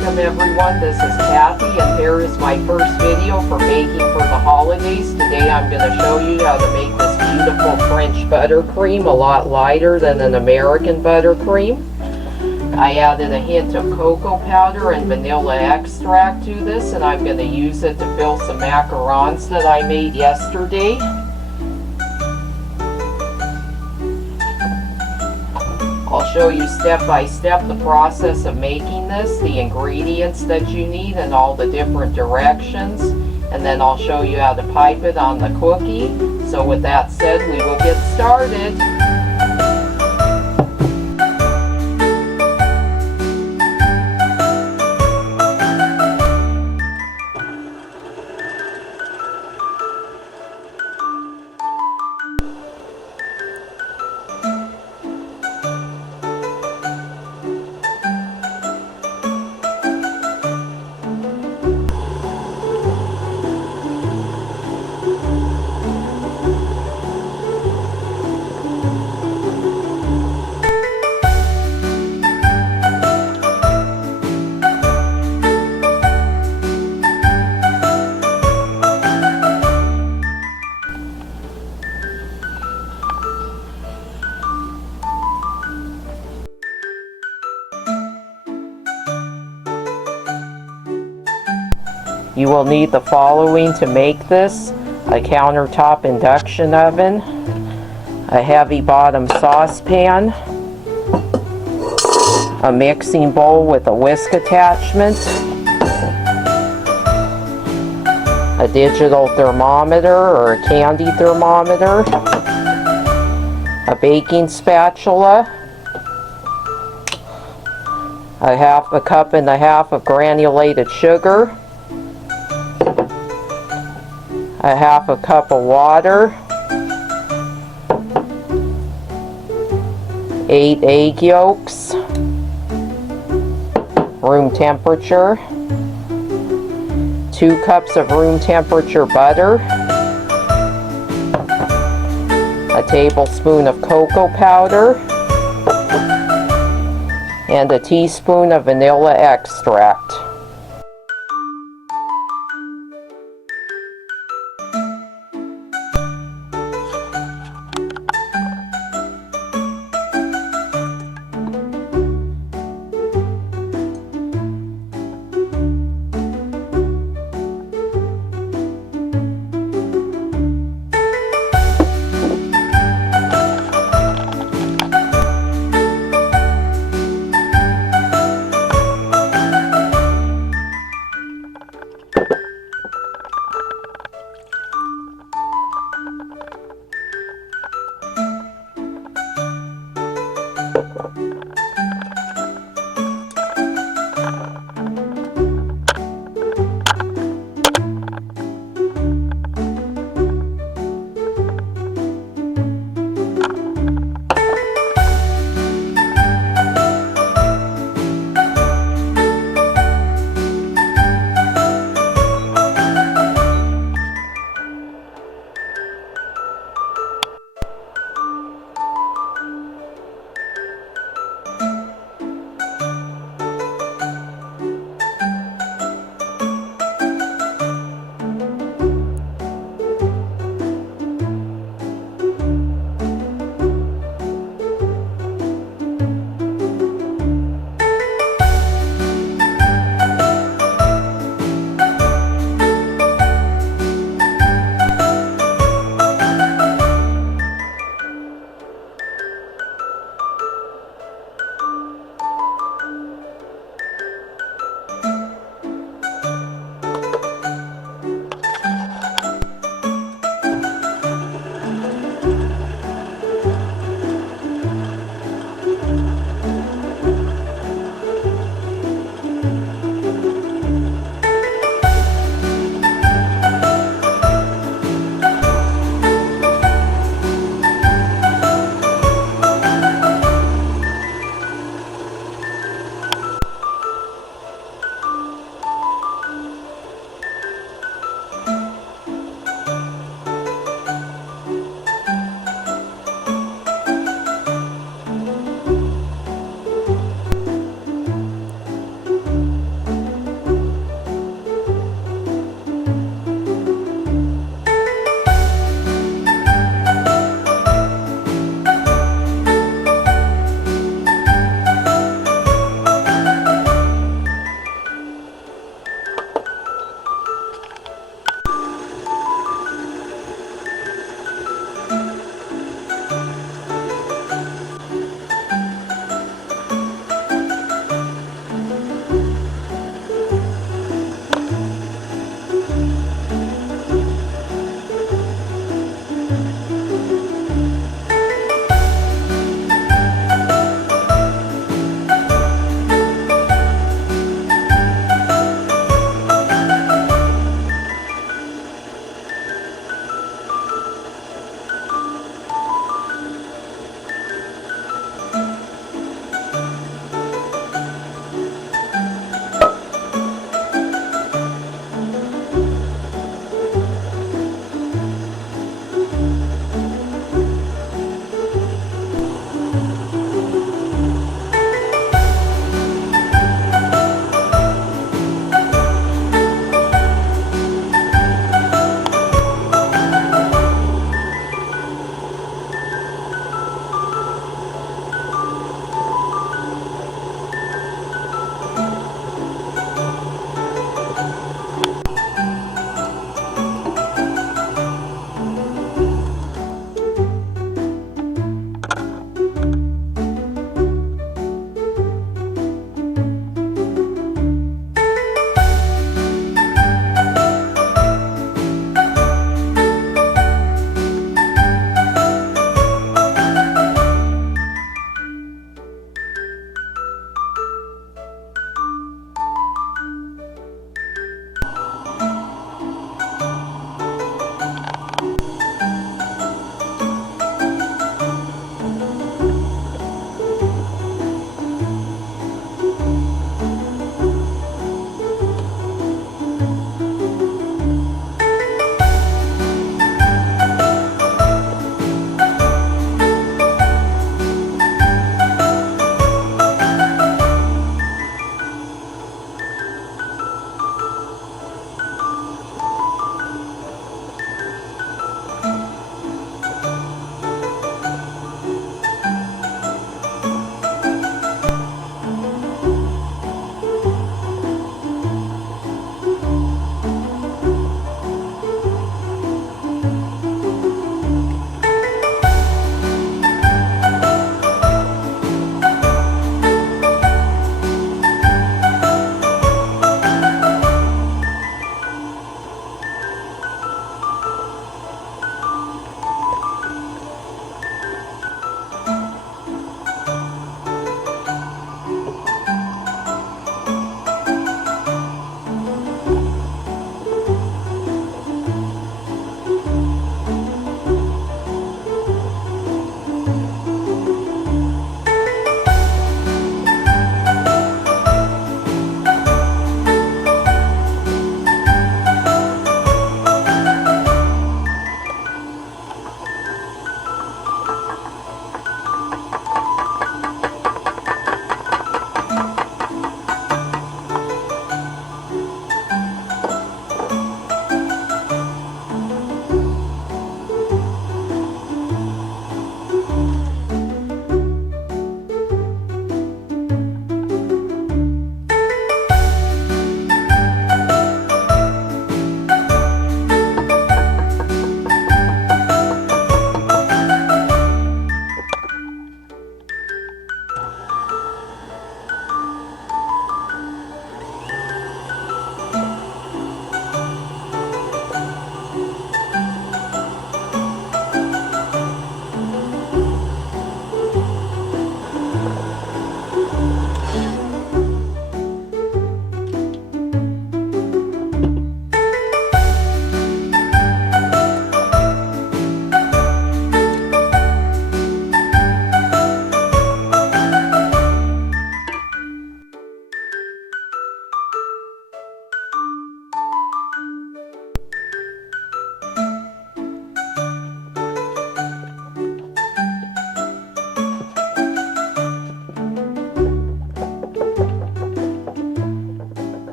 Welcome everyone, this is Kathy and here is my first video for making for the holidays. Today I'm going to show you how to make this beautiful French buttercream, a lot lighter than an American buttercream. I added a hint of cocoa powder and vanilla extract to this, and I'm going to use it to fill some macarons that I made yesterday. I'll show you step by step the process of making this, the ingredients that you need and all the different directions, and then I'll show you how to pipe it on the cookie. So with that said, we will get started. You will need the following to make this: a countertop induction oven, a heavy bottom saucepan, a mixing bowl with a whisk attachment, a digital thermometer or a candy thermometer, a baking spatula, a cup and a half of granulated sugar, a half a cup of water, 8 egg yolks, room temperature, 2 cups of room temperature butter, a tablespoon of cocoa powder, and a teaspoon of vanilla extract.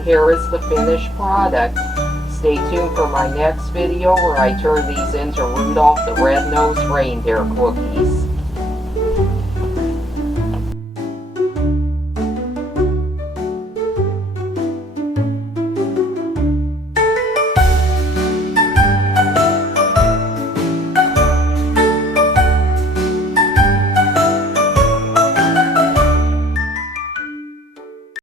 And here is the finished product. Stay tuned for my next video where I turn these into Rudolph the Red-Nosed Reindeer cookies.